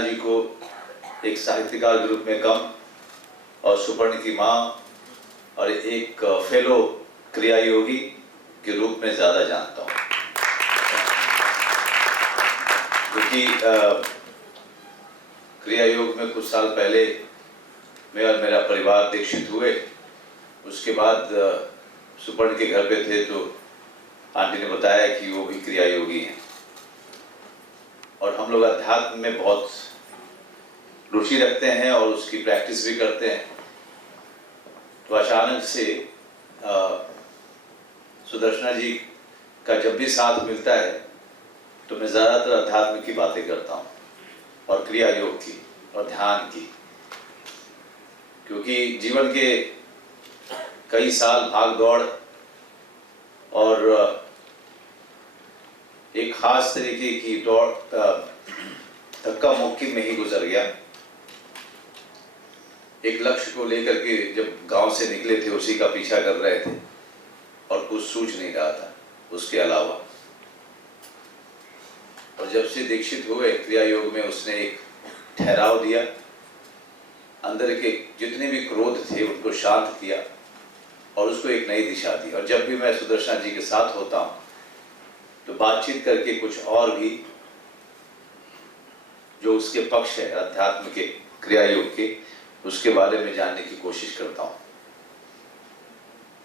जी को एक साहित्यकार के रूप में कम और सुपर्ण की माँ और एक फेलो क्रिया योगी के रूप में ज़्यादा जानता हूँ, क्योंकि क्रिया योग में कुछ साल पहले मैं और मेरा परिवार दीक्षित हुए। उसके बाद सुपर्ण के घर पे थे तो आंटी ने बताया कि वो भी क्रिया योगी हैं और हम लोग अध्यात्म में बहुत रुचि रखते हैं और उसकी प्रैक्टिस भी करते हैं। तो अचानक से सुदर्शना जी का जब भी साथ मिलता है तो मैं ज़्यादातर अध्यात्म की बातें करता हूँ और क्रिया योग की और ध्यान की, क्योंकि जीवन के कई साल भाग दौड़ और एक खास तरीके की दौड़ धक्का मुक्की में ही गुजर गया। एक लक्ष्य को लेकर के जब गांव से निकले थे उसी का पीछा कर रहे थे और कुछ सूझ नहीं रहा था उसके अलावा। और जब से दीक्षित हुए क्रिया योग में उसने एक ठहराव दिया, अंदर के जितने भी क्रोध थे उनको शांत किया और उसको एक नई दिशा दी। और जब भी मैं सुदर्शना जी के साथ होता हूँ तो बातचीत करके कुछ और भी जो उसके पक्ष है अध्यात्म के क्रिया योग के, उसके बारे में जानने की कोशिश करता हूँ।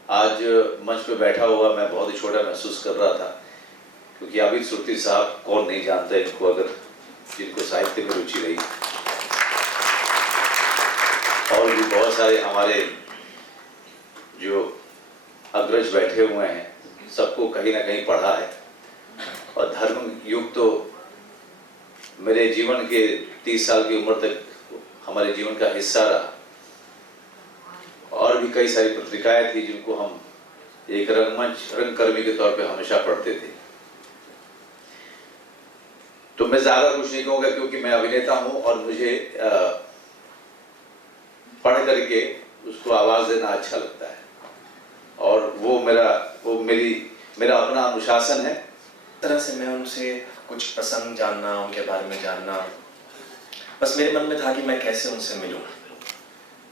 आज मंच पे बैठा हुआ मैं बहुत ही छोटा महसूस कर रहा था, क्योंकि आबिद सुरती साहब कौन नहीं जानता इनको, अगर जिनको साहित्य में रुचि रही। और भी बहुत सारे हमारे जो अग्रज बैठे हुए हैं, सबको कहीं ना कहीं पढ़ा है। और धर्म युग तो मेरे जीवन के 30 साल की उम्र तक हमारे जीवन का हिस्सा रहा। और भी कई सारी पत्रिकाएं थी जिनको हम एक रंगमंच रंगकर्मी के तौर पे हमेशा पढ़ते थे। तो मैं ज्यादा कुछ नहीं कहूँगा क्योंकि मैं अभिनेता हूँ और मुझे पढ़ करके उसको आवाज देना अच्छा लगता है और वो मेरा अपना अनुशासन है। तरह से मैं उनसे कुछ प्रसंग जानना, उनके बारे में जानना, बस मेरे मन में था कि मैं कैसे उनसे मिलूं।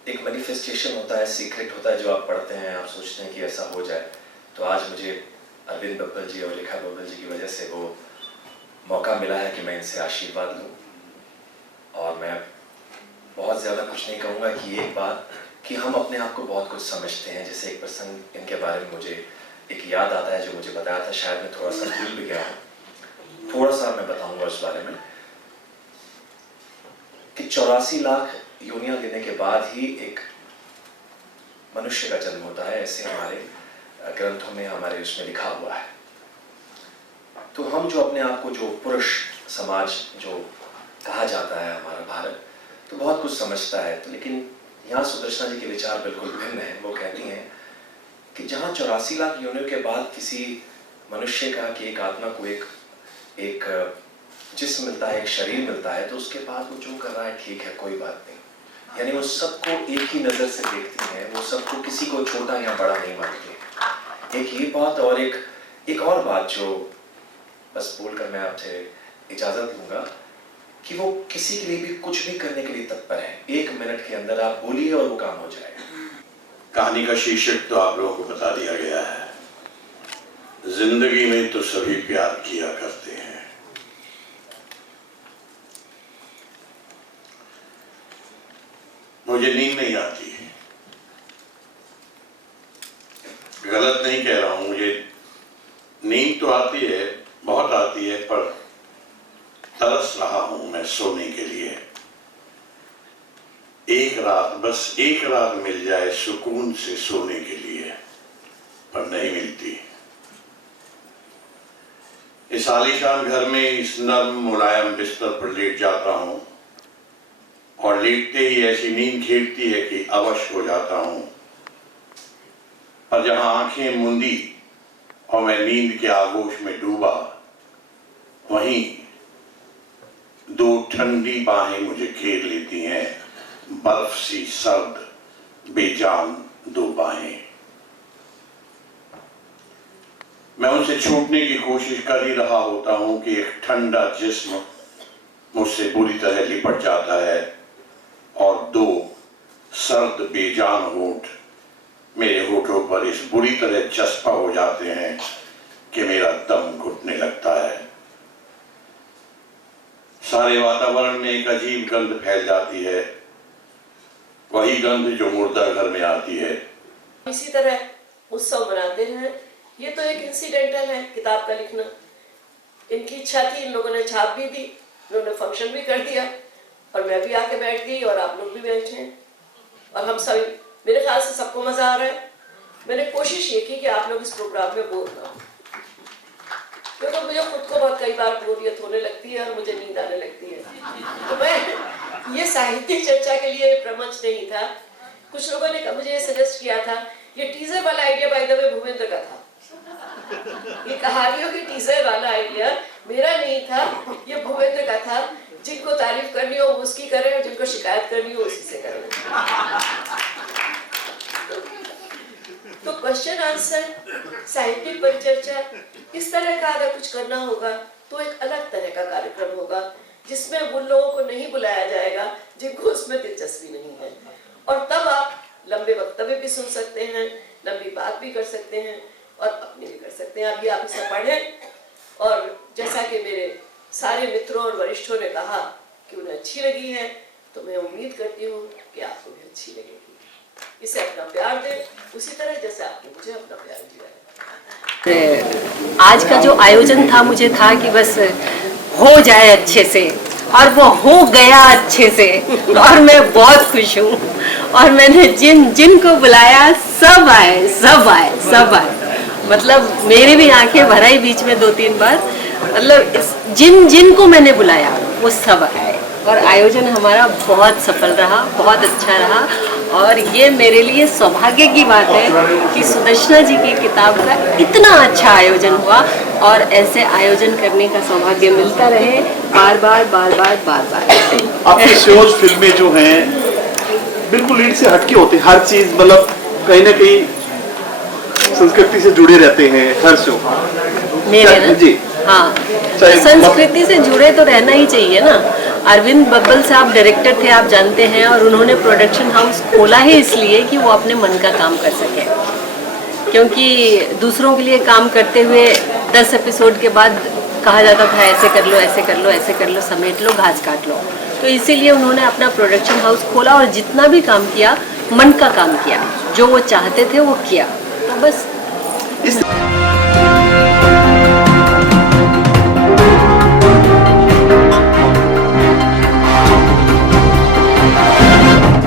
एक मैनिफेस्टेशन होता है, सीक्रेट होता है जो आप पढ़ते हैं, आप सोचते हैं कि ऐसा हो जाए। तो आज मुझे अरविंद बब्बल जी और रेखा बब्बल जी की वजह से वो मौका मिला है कि मैं इनसे आशीर्वाद लूं। और मैं बहुत ज़्यादा कुछ नहीं कहूँगा कि एक बात कि हम अपने आप को बहुत कुछ समझते हैं। जैसे एक प्रसंग इनके बारे में मुझे एक याद आता है जो मुझे बताया था, शायद मैं थोड़ा सा भूल भी गया हूँ, थोड़ा सा मैं बताऊँगा उस बारे में कि 84 लाख योनियां लेने के बाद ही एक मनुष्य का जन्म होता है, ऐसे हमारे ग्रंथों में, हमारे उसमें लिखा हुआ है। तो हम जो अपने आप को जो पुरुष समाज जो कहा जाता है हमारा भारत, तो बहुत कुछ समझता है। तो लेकिन यहाँ सुदर्शना जी के विचार बिल्कुल भिन्न हैं। वो कहती हैं कि जहाँ 84 लाख योनियों के बाद किसी मनुष्य का कि एक आत्मा को एक जिस्म मिलता है, एक शरीर मिलता है, तो उसके बाद वो जो कर रहा है ठीक है, कोई बात नहीं। यानी वो सबको एक ही नज़र से देखती है, वो सबको किसी को छोटा या बड़ा नहीं मानती। एक ये बात और एक और बात जो बस बोलकर मैं आपसे इजाज़त लूँगा कि वो किसी के लिए भी कुछ भी करने के लिए तत्पर है। 1 मिनट के अंदर आप बोलिए और वो काम हो जाएगा। कहानी का शीर्षक तो आप लोगों को बता दिया गया है। जिंदगी में तो सभी प्यार किया करते हैं। मुझे नींद नहीं आती है, गलत नहीं कह रहा हूं, मुझे नींद तो आती है, बहुत आती है, पर तरस रहा हूं मैं सोने के लिए। एक रात, बस एक रात मिल जाए सुकून से सोने के लिए, पर नहीं मिलती। इस आलीशान घर में इस नर्म मुलायम बिस्तर पर लेट जाता हूं और लेटते ही ऐसी नींद खेलती है कि अवश हो जाता हूं। पर जहां आंखें मुंदी और मैं नींद के आगोश में डूबा, वहीं 2 ठंडी बाहें मुझे घेर लेती हैं, बर्फ सी सर्द बेजान 2 बाहें। मैं उनसे छूटने की कोशिश कर ही रहा होता हूं कि एक ठंडा जिस्म मुझसे बुरी तरह लिपट जाता है और दो सर्द बेजान होंठ मेरे होठों पर इस बुरी तरह चस्पा हो जाते हैं कि मेरा दम घुटने लगता है। सारे वातावरण में एक अजीब गंध फैल जाती है, वही गंध जो मुर्दा घर में आती है। इसी तरह उत्सव मनाते हैं। ये तो एक इंसिडेंटल है किताब का लिखना। इनकी इच्छा थी, इन लोगों ने छाप भी दी, इन्होंने फंक्शन भी कर दिया और मैं भी आके बैठ गई और आप लोग भी बैठे हैं और हम सभी, मेरे ख्याल से सबको मजा आ रहा है। मैंने कोशिश ये की कि आप लोग इस प्रोग्राम में बोर ना हो, क्योंकि मुझे खुद को बहुत कई बार बोरियत होने लगती है और मुझे नींद आने लगती है। तो मैं ये साहित्यिक चर्चा के लिए प्रमंच नहीं था। कुछ लोगों ने मुझे ये सजेस्ट किया था, ये टीजर वाला idea by the way Bhupendra का था। ये कहानियों की टीजर वाला आइडिया मेरा नहीं था, ये भूपेंद्र का था। जिनको तारीफ करनी हो उसकी करें और जिनको शिकायत करनी हो उसी से करें। तो क्वेश्चन आंसर, साहित्यिक परिचर्चा, इस तरह का अगर कुछ करना होगा तो एक अलग तरह का कार्यक्रम होगा जिसमें उन लोगों को नहीं बुलाया जाएगा जिनको उसमें दिलचस्पी नहीं है। और तब आप लंबे वक्तव्य भी सुन सकते हैं, लंबी बात भी कर सकते हैं और अपने भी कर सकते हैं। अभी आप इसे पढ़ें और जैसा कि मेरे सारे मित्रों और वरिष्ठों ने कहा कि उन्हें अच्छी लगी है, तो मैं उम्मीद करती हूँ कि आपको भी अच्छी लगेगी। इसे अपना प्यार दें उसी तरह जैसे आपने मुझे अपना प्यार दिया है। आज का जो आयोजन था, मुझे था कि बस हो जाए अच्छे से, और वो हो गया अच्छे से और मैं बहुत खुश हूँ। और मैंने जिनको बुलाया सब आए, सब आए, सब आए। मतलब मेरी भी आंखें भर आई बीच में 2-3 बार। मतलब जिनको मैंने बुलाया वो सब आए और आयोजन हमारा बहुत सफल रहा, बहुत अच्छा रहा। और ये मेरे लिए सौभाग्य की बात है कि सुदर्शना जी की किताब का इतना अच्छा आयोजन हुआ और ऐसे आयोजन करने का सौभाग्य मिलता रहे बार बार बार बार बार बार। आपके शोज फिल्में जो हैं बिल्कुल लीड से हटके होते हैं, हर चीज मतलब कहीं ना कहीं संस्कृति से जुड़े रहते हैं हर शो। मेरे ना जी हाँ, संस्कृति से जुड़े तो रहना ही चाहिए ना। अरविंद बब्बल साहब डायरेक्टर थे, आप जानते हैं, और उन्होंने प्रोडक्शन हाउस खोला है इसलिए कि वो अपने मन का काम कर सके। क्योंकि दूसरों के लिए काम करते हुए 10 एपिसोड के बाद कहा जाता था ऐसे कर लो, ऐसे कर लो, ऐसे कर लो, समेट लो, घास काट लो। तो इसीलिए उन्होंने अपना प्रोडक्शन हाउस खोला और जितना भी काम किया मन का काम किया, जो वो चाहते थे वो किया। तो बस